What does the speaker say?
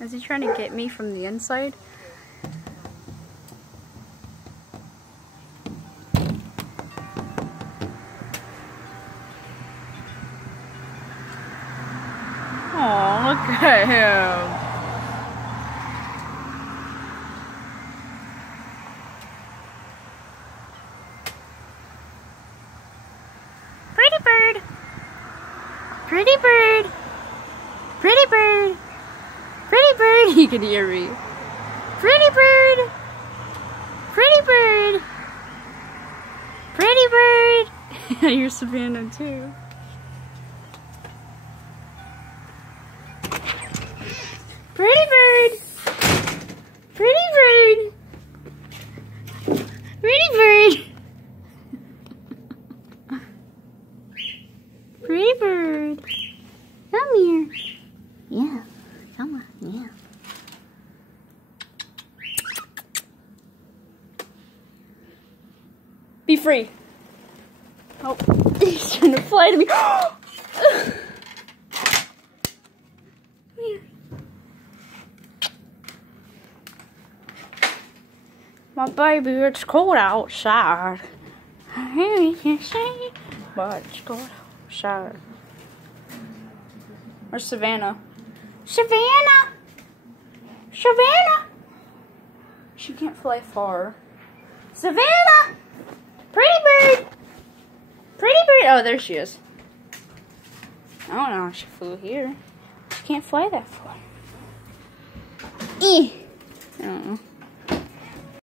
Is he trying to get me from the inside? Oh, look at him. Pretty bird. Pretty bird. Pretty bird. Pretty bird. You can hear me. Pretty bird. Pretty bird. Pretty bird. You're Savannah too. Pretty bird. Pretty bird. Pretty bird. Pretty bird. Come here. Yeah. Come on. Yeah. Be free. Oh, he's trying to fly to me. My baby, it's cold outside. You can see, but it's cold outside. Where's Savannah? Savannah! Savannah! She can't fly far. Savannah! Pretty bird! Pretty bird! Oh, there she is. I don't know how she flew here. She can't fly that far. I don't know.